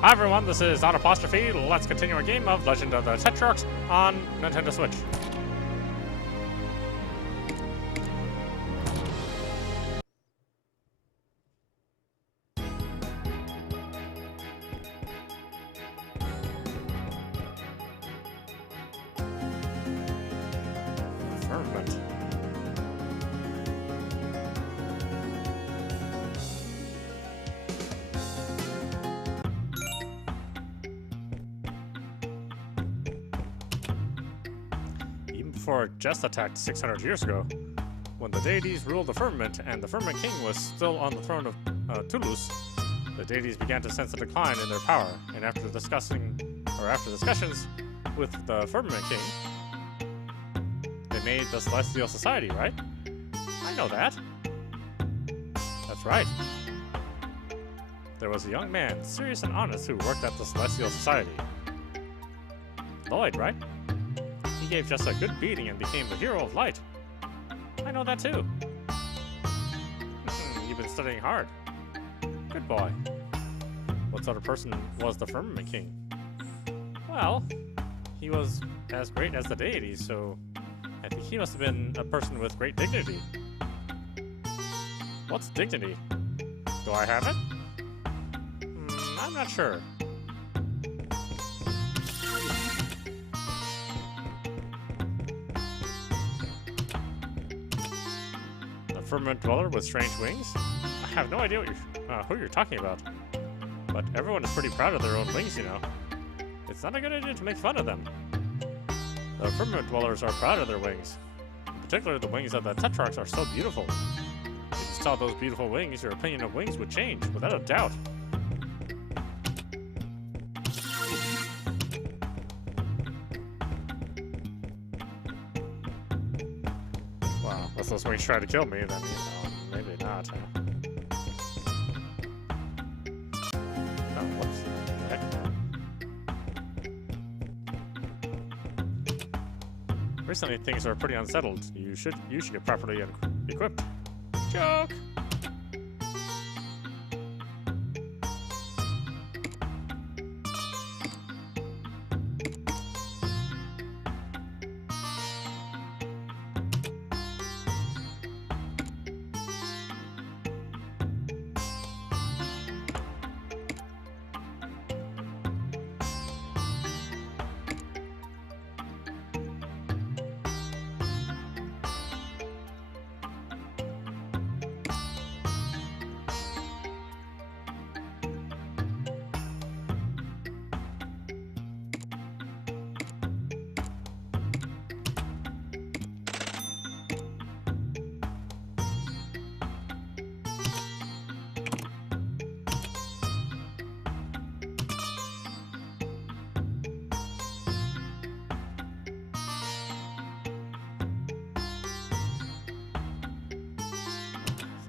Hi everyone, this is audap. Let's continue our game of Legend of the Tetrarchs on Nintendo Switch. Firmament. Before Jest attacked 600 years ago, when the deities ruled the firmament and the firmament king was still on the throne of Toulouse, the deities began to sense a decline in their power, and after discussions with the firmament king, they made the Celestial Society, right? I know that. That's right. There was a young man, serious and honest, who worked at the Celestial Society. Lloyd, right? He gave just a good beating and became the hero of light. I know that too. You've been studying hard. Good boy. What sort of person was the Firmament King? Well, he was as great as the deities, so I think he must have been a person with great dignity. What's dignity? Do I have it? I'm not sure. Firmament dweller with strange wings? I have no idea what who you're talking about. But everyone is pretty proud of their own wings, you know. It's not a good idea to make fun of them. The firmament dwellers are proud of their wings. In particular, the wings of the Tetrarchs are so beautiful. If you saw those beautiful wings, your opinion of wings would change, without a doubt. Wow, unless those wings try to kill me, then, maybe not, huh? Oh, whoops. Heck. Recently, things are pretty unsettled. You should get properly equipped. Joke!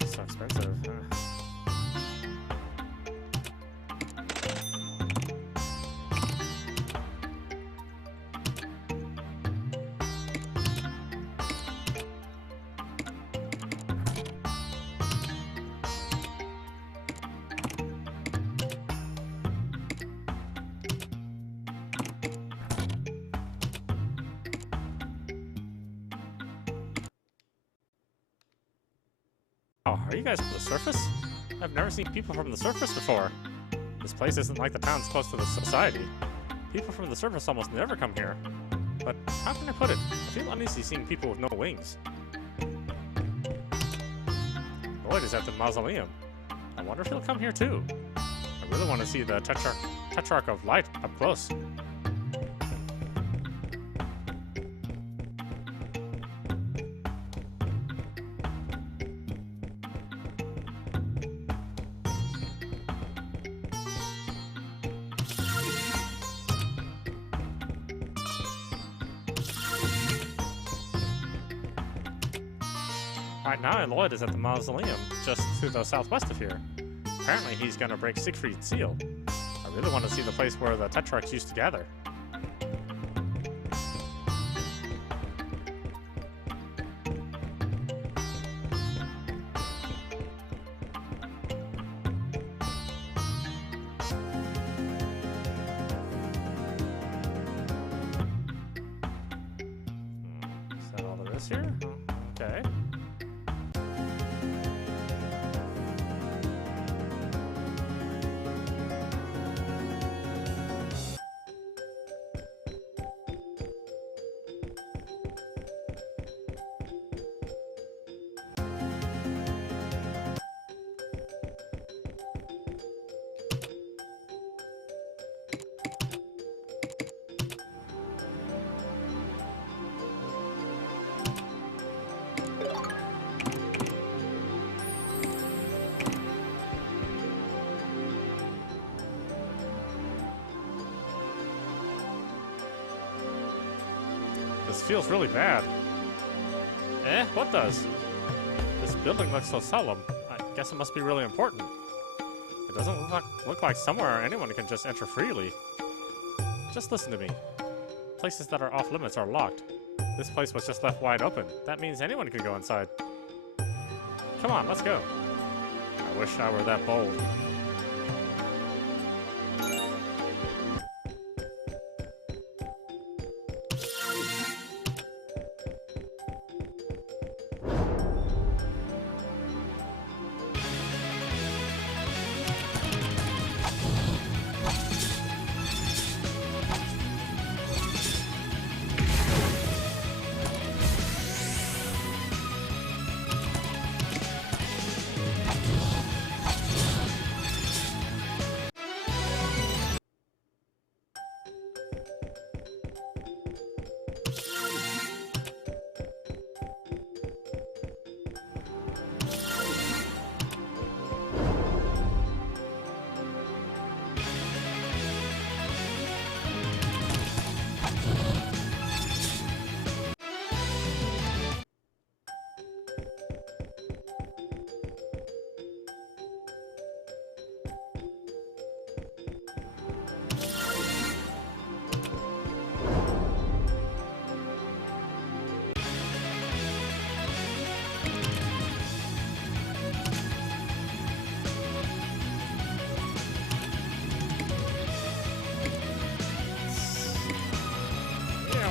So expensive, huh? Oh, are you guys from the surface? I've never seen people from the surface before. This place isn't like the towns close to the society. People from the surface almost never come here. But how can I put it? I feel uneasy seeing people with no wings. Lloyd is at the mausoleum. I wonder if he'll come here too. I really want to see the Tetrarch of Light up close. Right now, Lloyd is at the mausoleum, just to the southwest of here. Apparently, he's gonna break Siegfried's seal. I really want to see the place where the Tetrarchs used to gather. here? Okay. This feels really bad. Eh? What does? This building looks so solemn. I guess it must be really important. It doesn't look like somewhere anyone can just enter freely. Just listen to me. Places that are off limits are locked. This place was just left wide open. That means anyone could go inside. Come on, let's go. I wish I were that bold.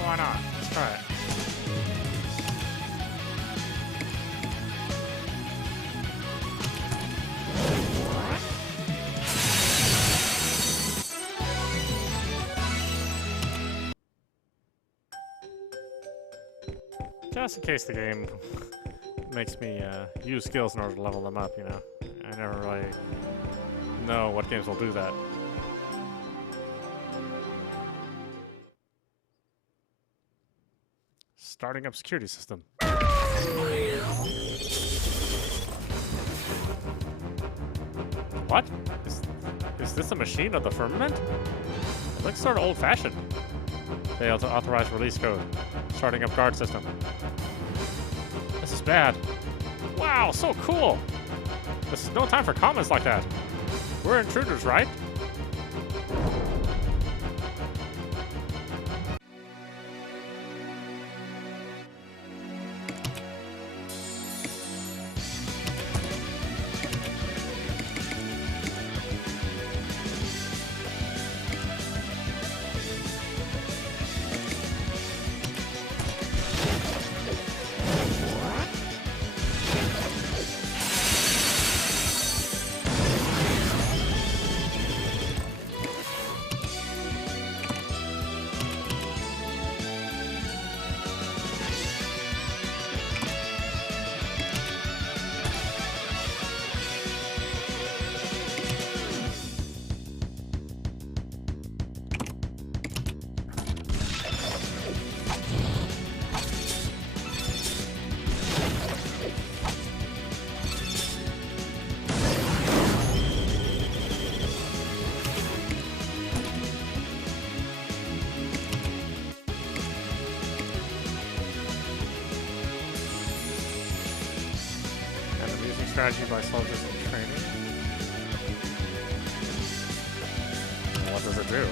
Why not? Let's try it. Just in case the game makes me use skills in order to level them up, you know. I never really know what games will do that. Starting up security system. What? Is this a machine of the firmament? It looks sort of old-fashioned. Failed to authorize release code. Starting up guard system. This is bad. Wow, so cool! This is no time for comments like that. We're intruders, right? Strategy by soldiers in training. What does it do?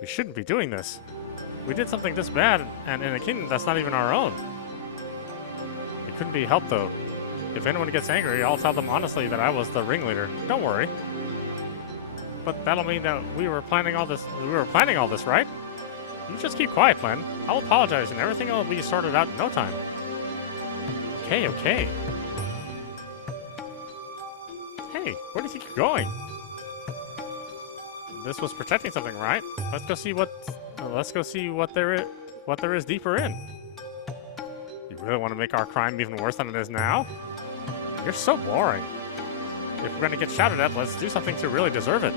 We shouldn't be doing this. We did something this bad, and in a kingdom that's not even our own. It couldn't be helped, though. If anyone gets angry, I'll tell them honestly that I was the ringleader. Don't worry. But that'll mean that we were planning all this, right? You just keep quiet, Glenn. I'll apologize, and everything will be sorted out in no time. Okay, okay. Hey, where do you think you're going? This was protecting something, right? Let's go see what there is deeper in. You really want to make our crime even worse than it is now? You're so boring. If we're gonna get shouted at, let's do something to really deserve it.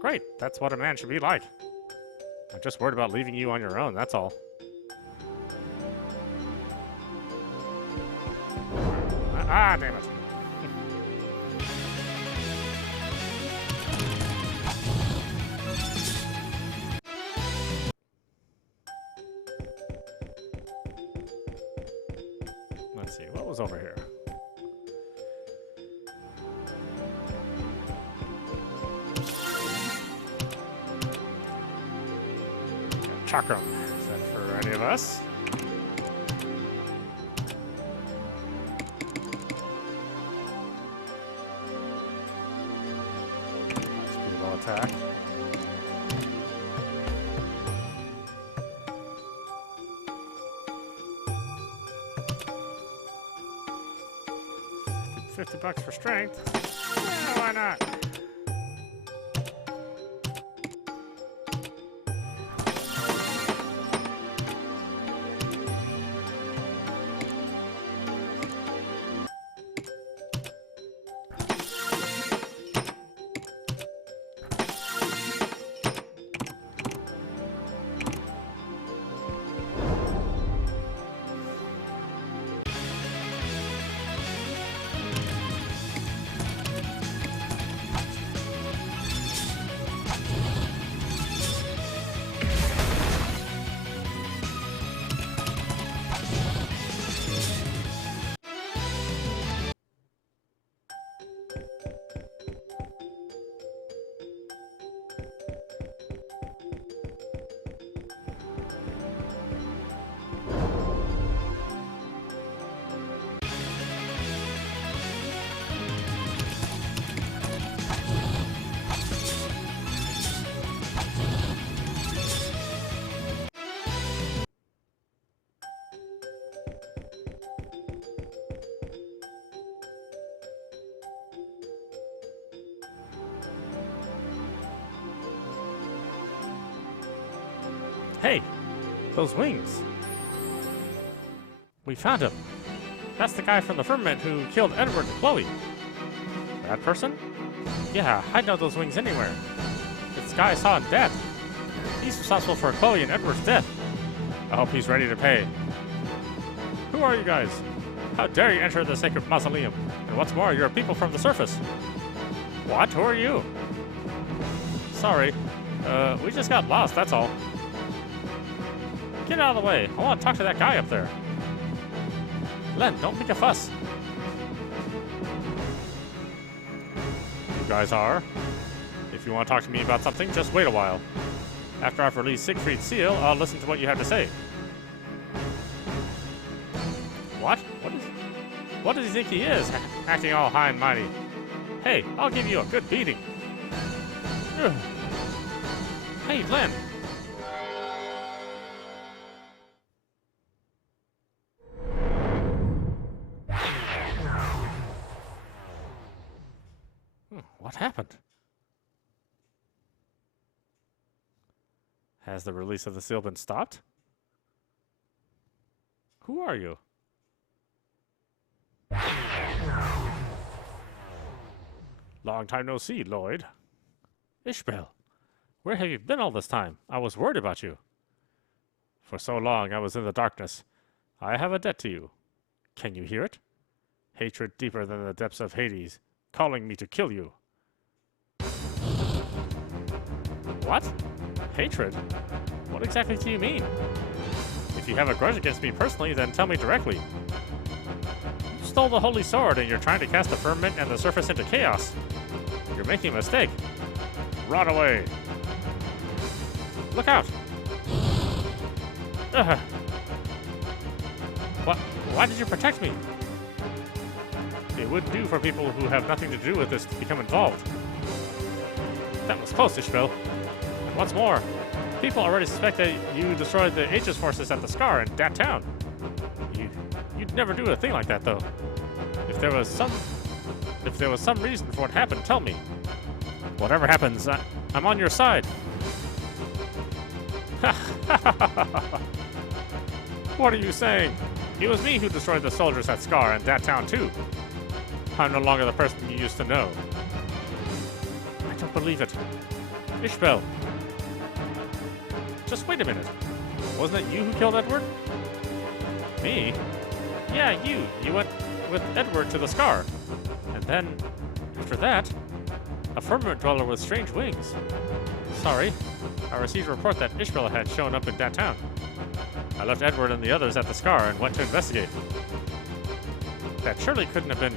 Great, that's what a man should be like. I'm just worried about leaving you on your own, that's all. Damn it. Let's see, what was over here? Chakram. Is that for any of us? Speedball attack. $50 for strength. Yeah, why not? Hey, those wings. We found him. That's the guy from the firmament who killed Edward and Chloe. That person? Yeah, I'd know those wings anywhere. It's the guy I saw in death. He's responsible for Chloe and Edward's death. I hope he's ready to pay. Who are you guys? How dare you enter the sacred mausoleum? And what's more, you're people from the surface. What? Who are you? Sorry. We just got lost, that's all. Get out of the way. I want to talk to that guy up there. Len, don't make a fuss. You guys are. If you want to talk to me about something, just wait a while. After I've released Siegfried's seal, I'll listen to what you have to say. What? What does he think he is? Acting all high and mighty. Hey, I'll give you a good beating. Ugh. Hey, Len. What happened? Has the release of the seal been stopped? Who are you? Long time no see, Lloyd. Ishbel, where have you been all this time? I was worried about you. For so long I was in the darkness. I have a debt to you. Can you hear it? Hatred deeper than the depths of Hades, calling me to kill you. What? Hatred? What exactly do you mean? If you have a grudge against me personally, then tell me directly. You stole the holy sword and you're trying to cast the firmament and the surface into chaos. You're making a mistake. Run away. Look out. Ugh. What? Why did you protect me? It wouldn't do for people who have nothing to do with this to become involved. That was close, Ishbel. And what's more, people already suspect that you destroyed the Aegis forces at the Scar in that town. You'd never do a thing like that, though. If there was some reason for what happened, tell me. Whatever happens, I'm on your side. What are you saying? It was me who destroyed the soldiers at Scar and that town too. I'm no longer the person you used to know. I don't believe it. Ishbel. Just wait a minute. Wasn't it you who killed Edward? Me? Yeah, you. You went with Edward to the Scar. And then, after that, a firmament dweller with strange wings. Sorry. I received a report that Ishbel had shown up in that town. I left Edward and the others at the Scar and went to investigate. That surely couldn't have been...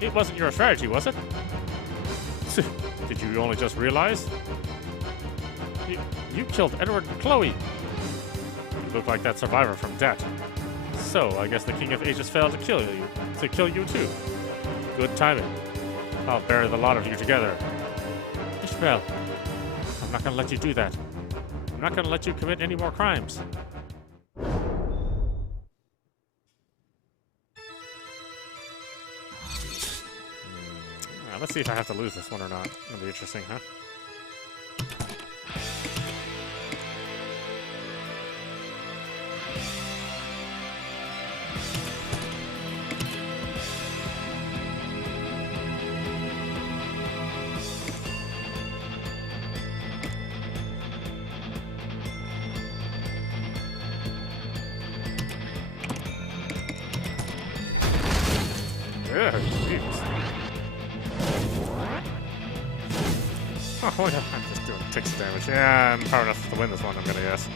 It wasn't your strategy, was it? Did you only just realize? You killed Edward and Chloe. You look like that survivor from death. So, I guess the King of Aegis failed to kill you too. Good timing. I'll bury the lot of you together. Ishbel, I'm not gonna let you do that. I'm not gonna let you commit any more crimes. Let's see if I have to lose this one or not. It'll be interesting, huh? Yeah, jeez. Oh, yeah, I'm just doing ticks damage. Yeah, I'm power enough to win this one, I'm gonna guess.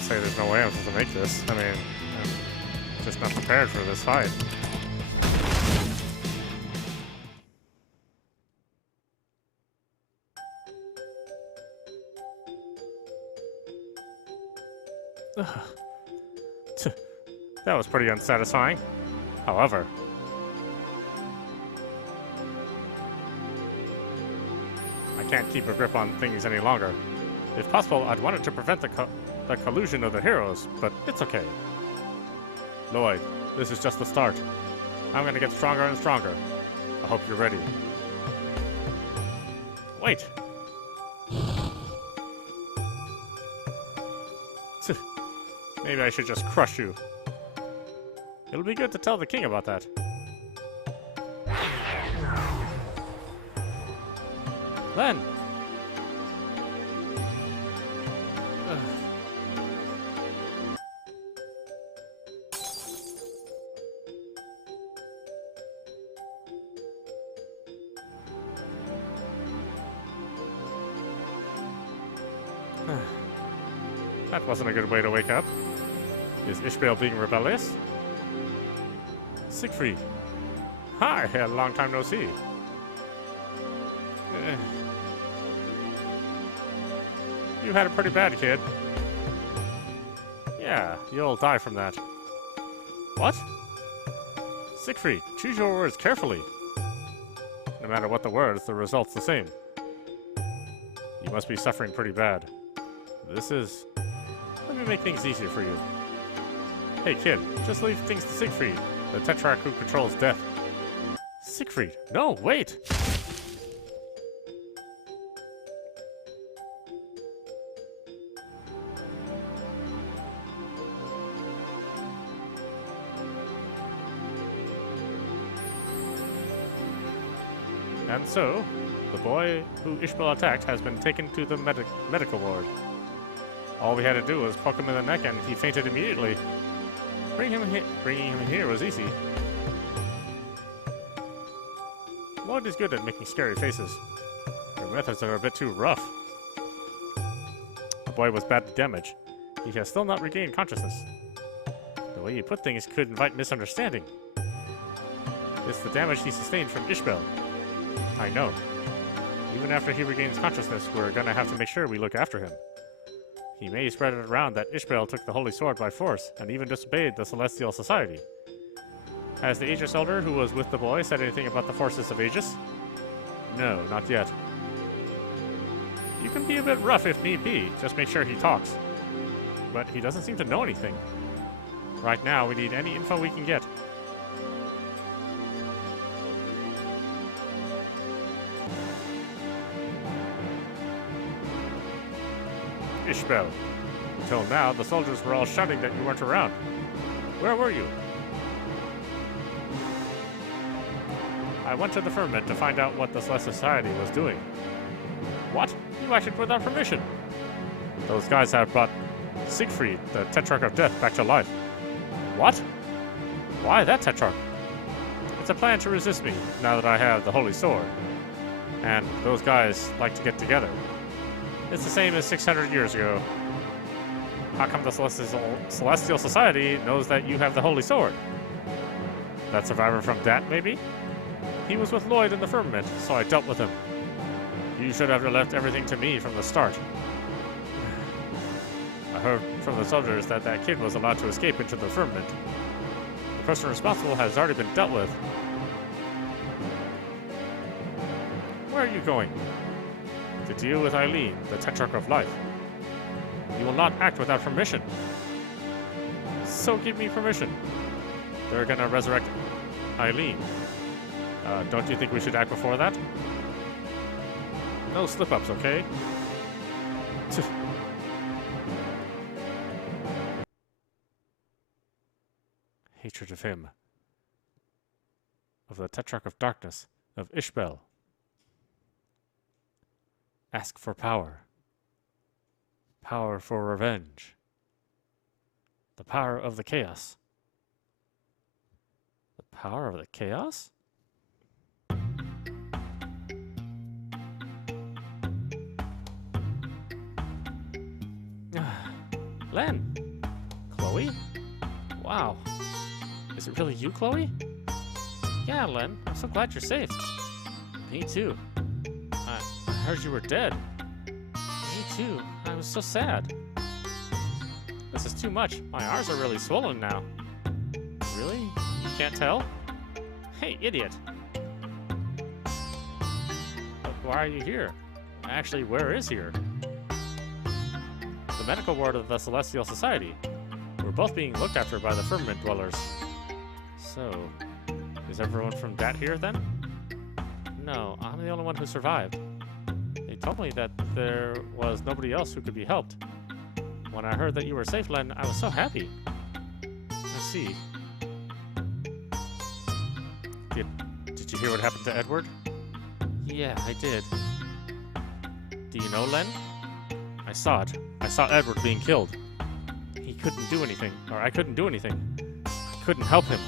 Say there's no way I'm supposed to make this. I mean, I'm just not prepared for this fight. That was pretty unsatisfying. However, I can't keep a grip on things any longer. If possible, I'd wanted to prevent the collusion of the heroes, but it's okay. Lloyd, this is just the start. I'm gonna get stronger and stronger. I hope you're ready. Wait! Maybe I should just crush you. It'll be good to tell the king about that. Len! That wasn't a good way to wake up. Is Ishbel being rebellious? Siegfried. Hi, a long time no see. You had it pretty bad, kid. Yeah, you'll die from that. What? Siegfried, choose your words carefully. No matter what the words, the result's the same. You must be suffering pretty bad. This is... Let me make things easier for you. Hey kid, just leave things to Siegfried, the Tetrarch who controls death. Siegfried, no, wait! And so, the boy who Ishbel attacked has been taken to the medical ward. All we had to do was poke him in the neck and he fainted immediately. Bringing him here was easy. Lloyd is good at making scary faces. Her methods are a bit too rough. The boy was badly damaged. He has still not regained consciousness. The way you put things could invite misunderstanding. It's the damage he sustained from Ishbel. I know. Even after he regains consciousness, we're gonna have to make sure we look after him. He may spread it around that Ishbel took the Holy Sword by force, and even disobeyed the Celestial Society. Has the Aegis Elder who was with the boy said anything about the forces of Aegis? No, not yet. You can be a bit rough if need be, just make sure he talks. But he doesn't seem to know anything. Right now, we need any info we can get. Ishbel. Until now, the soldiers were all shouting that you weren't around. Where were you? I went to the firmament to find out what the Celestial Society was doing. What? You acted without permission. Those guys have brought Siegfried, the Tetrarch of Death, back to life. What? Why that Tetrarch? It's a plan to resist me, now that I have the Holy Sword. And those guys like to get together. It's the same as 600 years ago. How come the Celestial Society knows that you have the Holy Sword? That survivor from Dat, maybe? He was with Lloyd in the firmament, so I dealt with him. You should have left everything to me from the start. I heard from the soldiers that that kid was allowed to escape into the firmament. The person responsible has already been dealt with. Where are you going? To deal with Eileen, the Tetrarch of Life. You will not act without permission. So give me permission. They're gonna resurrect Eileen. Don't you think we should act before that? No slip-ups, okay? Hatred of him. Of the Tetrarch of Darkness. Of Ishbel. Ask for power. Power for revenge. The power of the chaos. The power of the chaos? Len! Chloe? Wow. Is it really you, Chloe? Yeah, Len. I'm so glad you're safe. Me too. I heard you were dead. Me too. I was so sad. This is too much. My arms are really swollen now. Really? You can't tell? Hey, idiot! But why are you here? Actually, where is here? The medical ward of the Celestial Society. We're both being looked after by the firmament dwellers. So, is everyone from Dat here then? No, I'm the only one who survived. They told me that there was nobody else who could be helped. When I heard that you were safe, Len, I was so happy. I see. Did you hear what happened to Edward? Yeah, I did. Do you know Len? I saw it. I saw Edward being killed. He couldn't do anything, or I couldn't do anything. I couldn't help him.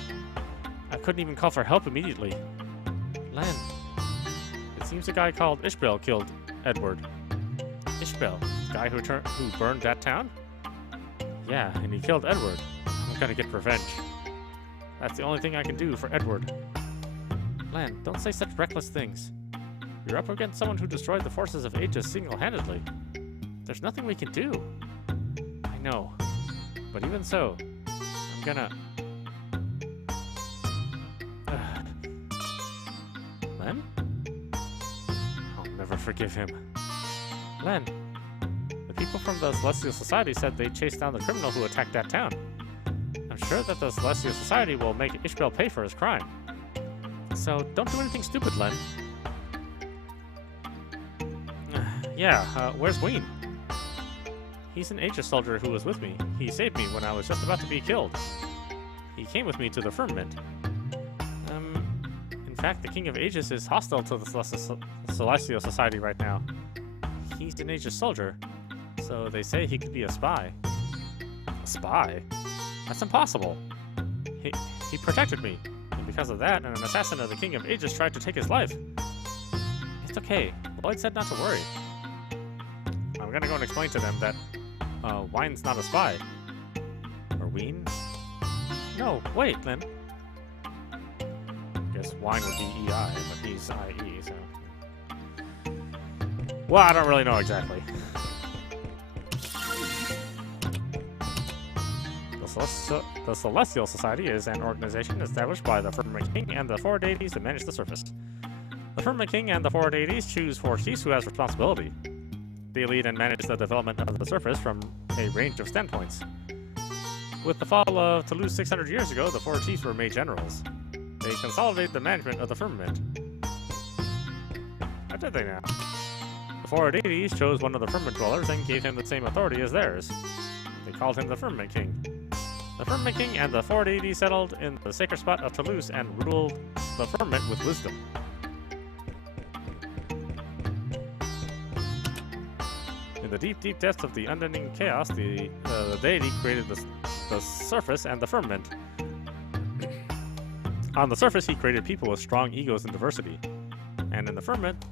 I couldn't even call for help immediately. Len, it seems a guy called Ishbel killed Edward. Ishbel, the guy who burned that town? Yeah, and he killed Edward. I'm gonna get revenge. That's the only thing I can do for Edward. Len, don't say such reckless things. You're up against someone who destroyed the forces of Aegis single-handedly. There's nothing we can do. I know. But even so, I'm gonna... Len? I'll never forgive him. Len, the people from the Celestial Society said they chased down the criminal who attacked that town. I'm sure that the Celestial Society will make Ishbel pay for his crime. So, don't do anything stupid, Len. Where's Ween? He's an Aegis soldier who was with me. He saved me when I was just about to be killed. He came with me to the firmament. In fact, the King of Aegis is hostile to the Celestial Society right now. He's an Aegis soldier, so they say he could be a spy. A spy? That's impossible. He protected me, and because of that, an assassin of the King of Aegis tried to take his life. It's okay. Lloyd said not to worry. I'm gonna go and explain to them that Wine's not a spy. Or Ween? No, wait, Len. I guess Wine would be EI, but he's IE, so... Well, I don't really know exactly. The Celestial Society is an organization established by the Firmament King and the 4 deities to manage the surface. The Firmament King and the 4 deities choose 4 chiefs who has responsibility. They lead and manage the development of the surface from a range of standpoints. With the fall of Toulouse 600 years ago, the 4 chiefs were made generals. They consolidated the management of the firmament. How did they now? The 4 deities chose one of the firmament dwellers and gave him the same authority as theirs. They called him the Firmament King. The Firmament King and the 4 deities settled in the sacred spot of Toulouse and ruled the firmament with wisdom. In the deep, deep depths of the unending chaos, the deity created the surface and the firmament. On the surface, he created people with strong egos and diversity. And in the firmament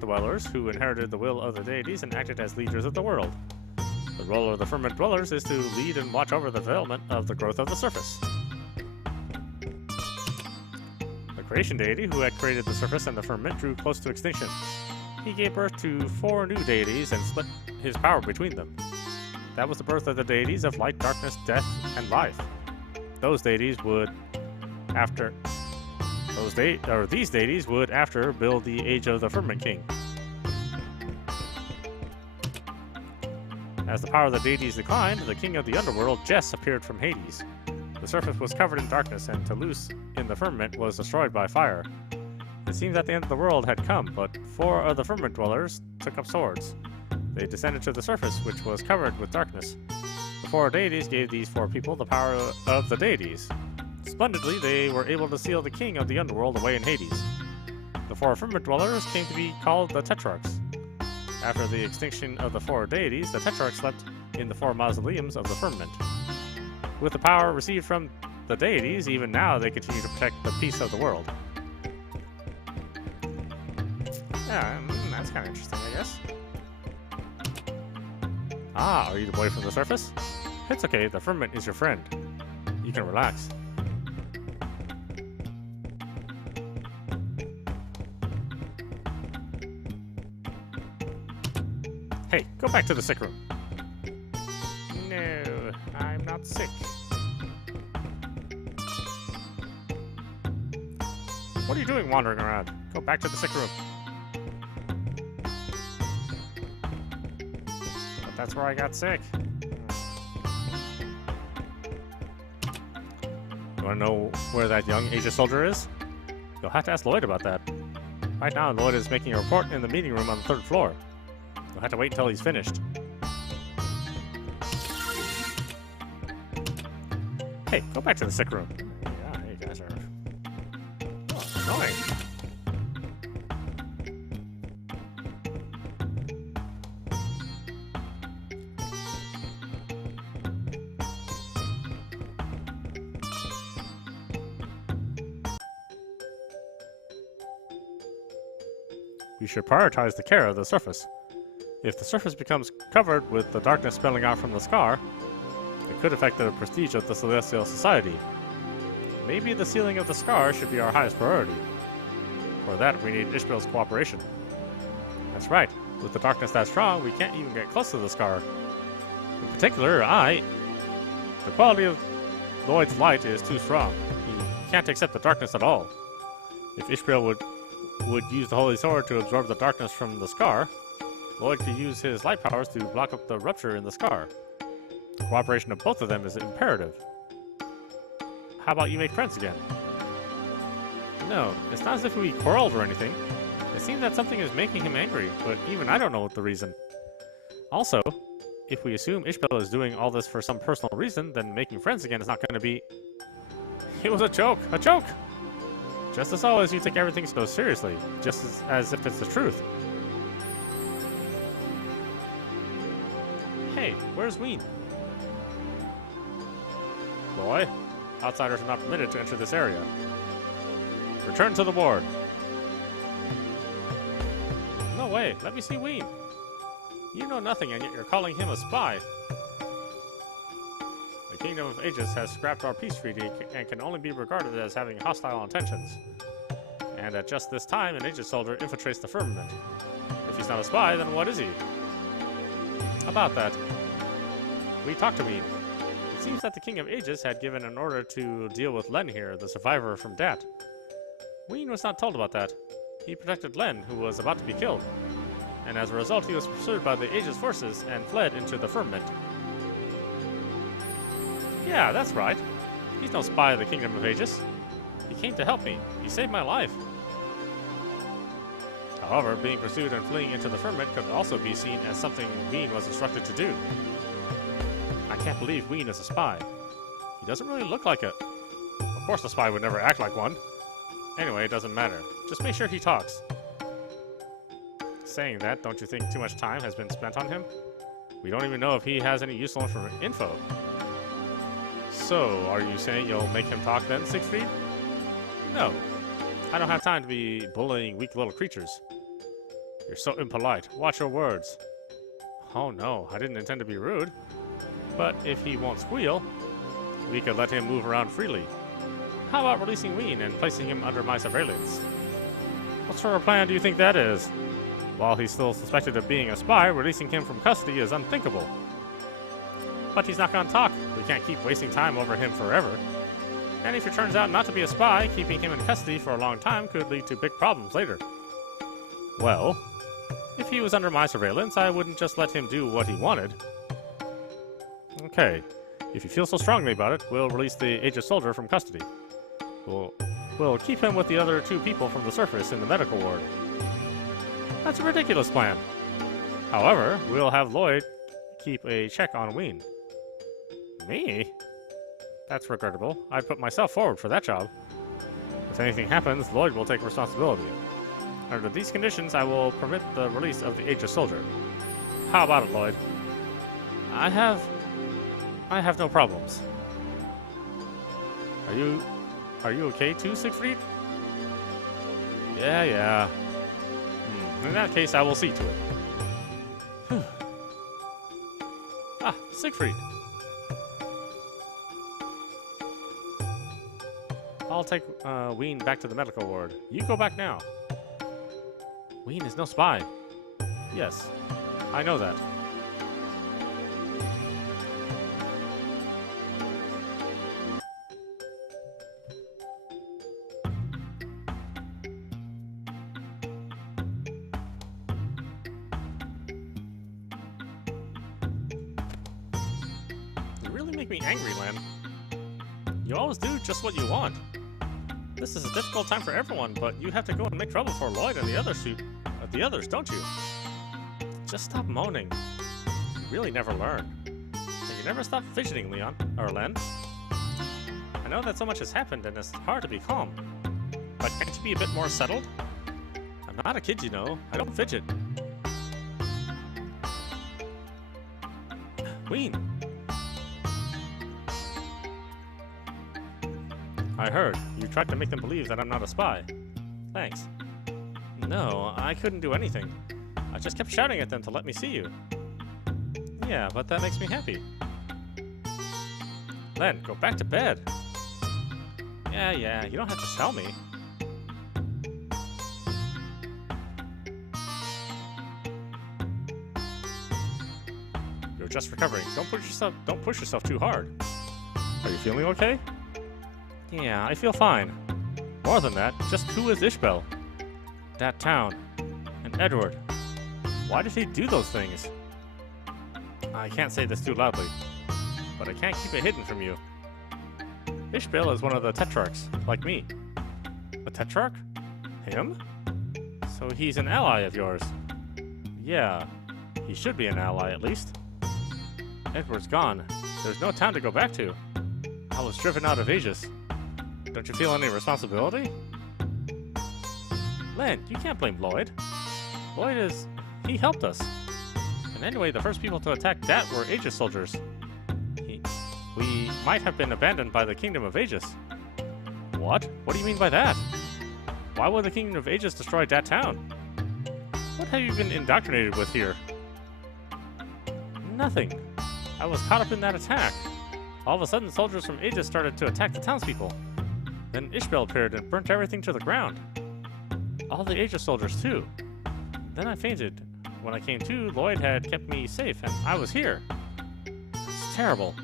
dwellers who inherited the will of the deities and acted as leaders of the world. The role of the firmament dwellers is to lead and watch over the development of the growth of the surface. The creation deity who had created the surface and the firmament drew close to extinction. He gave birth to 4 new deities and split his power between them. That was the birth of the deities of light, darkness, death, and life. These deities would after build the age of the Firmament King. As the power of the deities declined, the king of the underworld, Jess, appeared from Hades. The surface was covered in darkness, and Toulouse in the firmament was destroyed by fire. It seemed that the end of the world had come, but 4 of the firmament dwellers took up swords. They descended to the surface, which was covered with darkness. The 4 deities gave these 4 people the power of the deities. Splendidly, they were able to seal the king of the underworld away in Hades. The 4 firmament dwellers came to be called the Tetrarchs. After the extinction of the 4 deities, the Tetrarchs slept in the 4 mausoleums of the firmament. With the power received from the deities, even now they continue to protect the peace of the world. Yeah, that's kind of interesting, I guess. Ah, are you the boy from the surface? It's okay, the firmament is your friend. You can relax. Hey, go back to the sick room. No, I'm not sick. What are you doing wandering around? Go back to the sick room. But that's where I got sick. You wanna know where that young Aegis soldier is? You'll have to ask Lloyd about that. Right now, Lloyd is making a report in the meeting room on the 3rd floor. You'll have to wait until he's finished. Hey, go back to the sick room. Yeah, you guys are annoying. We should prioritize the care of the surface. If the surface becomes covered with the darkness spilling out from the scar, it could affect the prestige of the Celestial Society. maybe the sealing of the scar should be our highest priority. For that, we need Ishbel's cooperation. That's right. With the darkness that strong, we can't even get close to the scar. In particular, the quality of Lloyd's light is too strong. He can't accept the darkness at all. If Ishbel would use the Holy Sword to absorb the darkness from the scar, Lloyd could use his light powers to block up the rupture in the scar. The cooperation of both of them is imperative. How about you make friends again? No, it's not as if we quarreled or anything. It seems that something is making him angry, but even I don't know what the reason. Also, if we assume Ishbel is doing all this for some personal reason, then making friends again is not going to be... It was a joke! A joke! Just as always, you take everything so seriously, just as if it's the truth. Hey, where's Ween? Boy, outsiders are not permitted to enter this area. Return to the ward. No way, let me see Ween. You know nothing, and yet you're calling him a spy. The Kingdom of Aegis has scrapped our peace treaty and can only be regarded as having hostile intentions. And at just this time, an Aegis soldier infiltrates the firmament. If he's not a spy, then what is he? About that, we talked to Ween. It seems that the King of Aegis had given an order to deal with Len here, the survivor from Dat. Ween was not told about that. He protected Len, who was about to be killed. And as a result, he was pursued by the Aegis forces and fled into the firmament. Yeah, that's right. He's no spy of the Kingdom of Aegis. He came to help me. He saved my life. However, being pursued and fleeing into the firmament could also be seen as something Ween was instructed to do. I can't believe Ween is a spy. He doesn't really look like it. Of course a spy would never act like one. Anyway, it doesn't matter. Just make sure he talks. Saying that, don't you think too much time has been spent on him? We don't even know if he has any useful info. So, are you saying you'll make him talk then, Siegfried? No. I don't have time to be bullying weak little creatures. You're so impolite. Watch your words. Oh no, I didn't intend to be rude. But if he won't squeal, we could let him move around freely. How about releasing Ween and placing him under my surveillance? What sort of plan do you think that is? While he's still suspected of being a spy, releasing him from custody is unthinkable. But he's not gonna talk. We can't keep wasting time over him forever. And if it turns out not to be a spy, keeping him in custody for a long time could lead to big problems later. Well, if he was under my surveillance, I wouldn't just let him do what he wanted. Okay, if you feel so strongly about it, we'll release the Aegis soldier from custody. We'll keep him with the other two people from the surface in the medical ward. That's a ridiculous plan. However, we'll have Lloyd keep a check on Ween. Me? That's regrettable. I'd put myself forward for that job. If anything happens, Lloyd will take responsibility. Under these conditions, I will permit the release of the Aegis soldier. How about it, Lloyd? I have no problems. Are you okay too, Siegfried? Yeah. In that case, I will see to it. Ah, Siegfried. I'll take Ween back to the medical ward. You go back now. Ween is no spy. Yes, I know that. You really make me angry, Len. You always do just what you want. This is a difficult time for everyone, but you have to go and make trouble for Lloyd and the others, don't you? Just stop moaning. You really never learn. And you never stop fidgeting, Len. I know that so much has happened and it's hard to be calm. But can't you be a bit more settled? I'm not a kid, you know. I don't fidget. Ween. I heard. You tried to make them believe that I'm not a spy. Thanks. No, I couldn't do anything. I just kept shouting at them to let me see you. Yeah, but that makes me happy. Len, go back to bed. Yeah, you don't have to tell me. You're just recovering. Don't push yourself too hard. Are you feeling okay? Yeah, I feel fine. More than that, just who is Ishbel? That town. And Edward. Why did he do those things? I can't say this too loudly, but I can't keep it hidden from you. Ishbel is one of the Tetrarchs, like me. A Tetrarch? Him? So he's an ally of yours. Yeah, he should be an ally at least. Edward's gone. There's no town to go back to. I was driven out of Aegis. Don't you feel any responsibility? Len, you can't blame Lloyd. He helped us. And anyway, the first people to attack Dat were Aegis soldiers. We might have been abandoned by the Kingdom of Aegis. What? What do you mean by that? Why would the Kingdom of Aegis destroy that town? What have you been indoctrinated with here? Nothing. I was caught up in that attack. All of a sudden, soldiers from Aegis started to attack the townspeople. Then Ishbel appeared and burnt everything to the ground. All the Aegis soldiers, too. Then I fainted. When I came to, Lloyd had kept me safe, and I was here. It's terrible.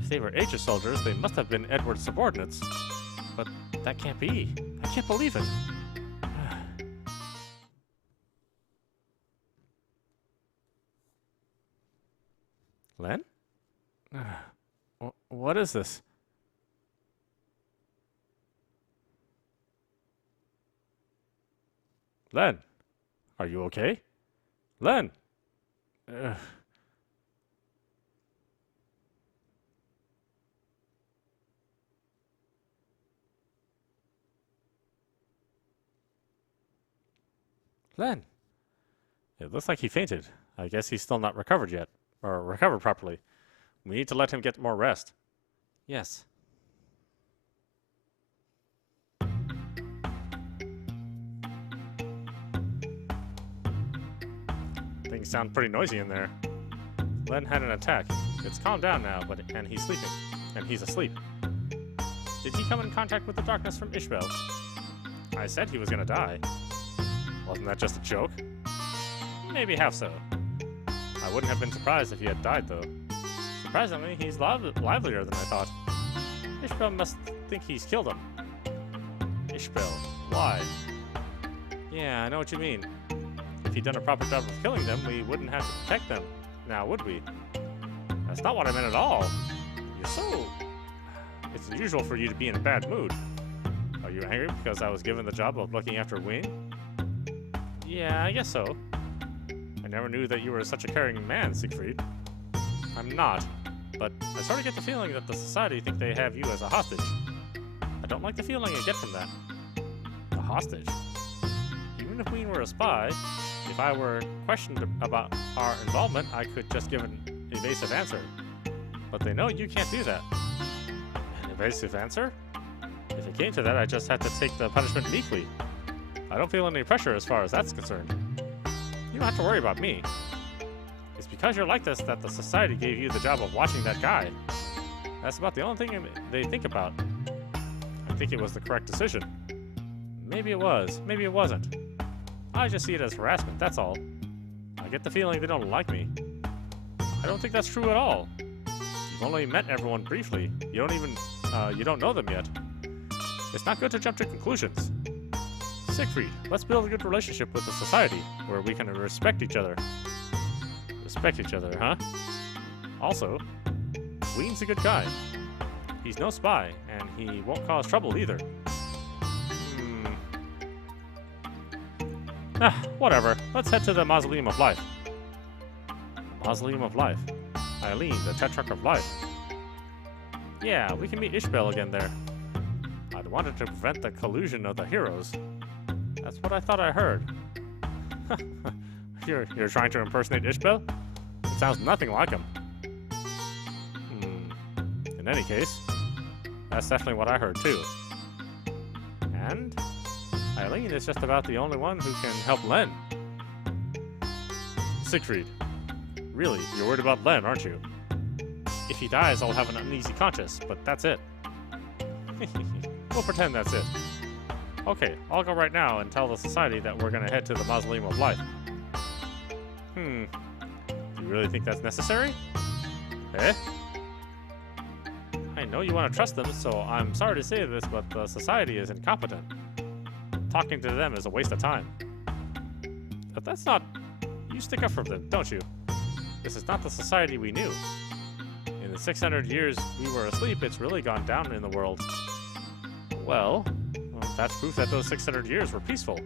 If they were Aegis soldiers, they must have been Edward's subordinates. But that can't be. I can't believe it. Len? What is this? Len? Are you okay? Len! Len! It looks like he fainted. I guess he's still not recovered yet. Or recovered properly. We need to let him get more rest. Yes. Things sound pretty noisy in there. Len had an attack. It's calmed down now, and he's sleeping. And he's asleep. Did he come in contact with the darkness from Ishbel? I said he was gonna die. Wasn't that just a joke? Maybe half so. I wouldn't have been surprised if he had died, though. Surprisingly, he's livelier than I thought. Ishbel must think he's killed him. Ishbel, why? Yeah, I know what you mean. If he'd done a proper job of killing them, we wouldn't have to protect them. Now, would we? That's not what I meant at all. You're so... It's unusual for you to be in a bad mood. Are you angry because I was given the job of looking after Wayne? Yeah, I guess so. I never knew that you were such a caring man, Siegfried. I'm not, but I sort of get the feeling that the society think they have you as a hostage. I don't like the feeling I get from that. A hostage? Even if Wayne were a spy, if I were questioned about our involvement, I could just give an evasive answer. But they know you can't do that. An evasive answer? If it came to that, I just have to take the punishment meekly. I don't feel any pressure as far as that's concerned. You don't have to worry about me. It's because you're like this that the society gave you the job of watching that guy. That's about the only thing they think about. I think it was the correct decision. Maybe it was, maybe it wasn't. I just see it as harassment, that's all. I get the feeling they don't like me. I don't think that's true at all. You've only met everyone briefly. You don't know them yet. It's not good to jump to conclusions. Siegfried, let's build a good relationship with the society, where we can respect each other. Respect each other, huh? Also, Wayne's a good guy. He's no spy, and he won't cause trouble either. Whatever. Let's head to the Mausoleum of Life. Mausoleum of Life. Eileen, the Tetrarch of Life. Yeah, we can meet Ishbel again there. I'd wanted to prevent the collusion of the heroes. That's what I thought I heard. You're trying to impersonate Ishbel? It sounds nothing like him. In any case, that's definitely what I heard too. And Eileen is just about the only one who can help Len. Siegfried, really, you're worried about Len, aren't you? If he dies, I'll have an uneasy conscience, but that's it. We'll pretend that's it. Okay, I'll go right now and tell the society that we're gonna head to the Mausoleum of Life. Do you really think that's necessary? Eh? I know you want to trust them, so I'm sorry to say this, but the society is incompetent. Talking to them is a waste of time. But that's not... You stick up for them, don't you? This is not the society we knew. In the 600 years we were asleep, it's really gone down in the world. Well, that's proof that those 600 years were peaceful.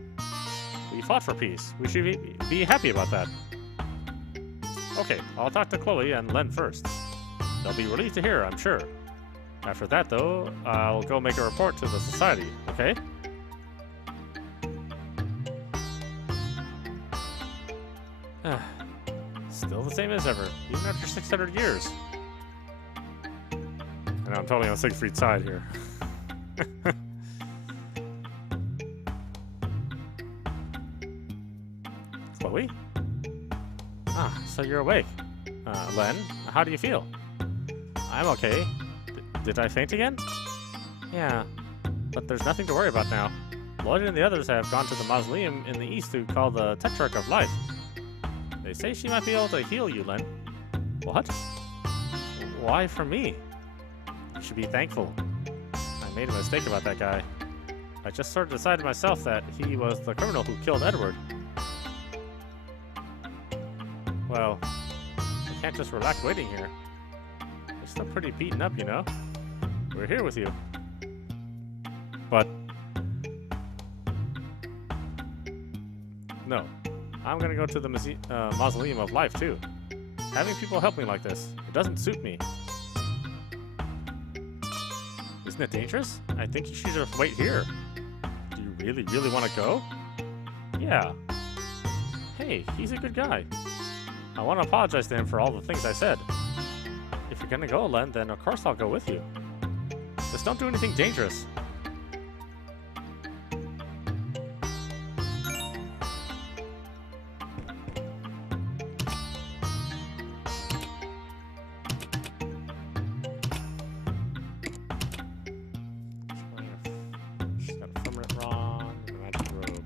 We fought for peace. We should be happy about that. Okay, I'll talk to Chloe and Len first. They'll be relieved to hear, I'm sure. After that, though, I'll go make a report to the society, okay? Still the same as ever, even after 600 years. I know I'm totally on Siegfried's side here. Chloe? Ah, so you're awake. Len, how do you feel? I'm okay. Did I faint again? Yeah, but there's nothing to worry about now. Lloyd and the others have gone to the mausoleum in the east to call the Tetrarch of Life. They say she might be able to heal you, Len. What? Why for me? You should be thankful. I made a mistake about that guy. I just sort of decided myself that he was the criminal who killed Edward. Well, I can't just relax waiting here. You're still pretty beaten up, you know? We're here with you. But... no. I'm gonna go to the Mausoleum of Life, too. Having people help me like this, it doesn't suit me. Isn't it dangerous? I think you should just wait here. Do you really want to go? Yeah. Hey, he's a good guy. I want to apologize to him for all the things I said. If you're gonna go, Len, then of course I'll go with you. Just don't do anything dangerous. She's got a permanent wrong and a magic robe.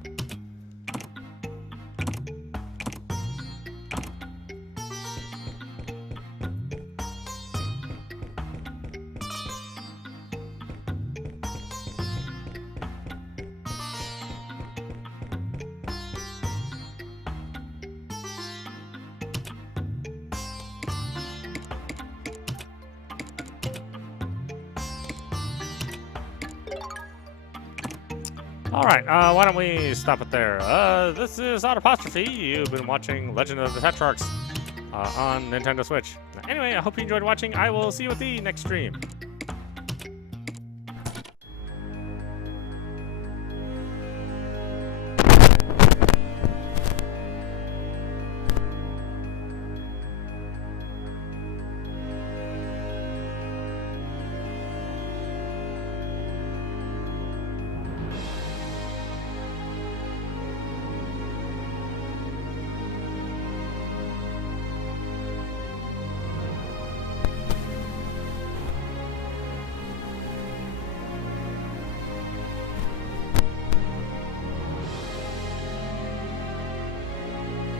Alright, why don't we stop it there? This is audap. You've been watching Legend of the Tetrarchs on Nintendo Switch. Anyway, I hope you enjoyed watching. I will see you at the next stream.